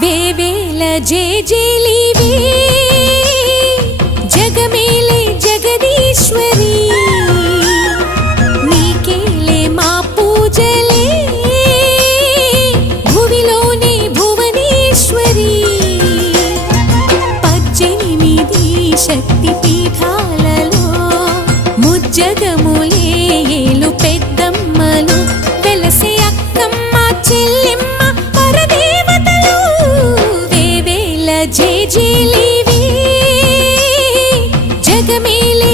వేవేల జేజేలివి జగమేలే జగదీశ్వరి నీకేలే మా పూజలే భువిలోనే భువనేశ్వరి పద్దెనిమిది శక్తి పీఠాలలో ముజ్జగములే ఏలు జే జే లేవి జగమేలే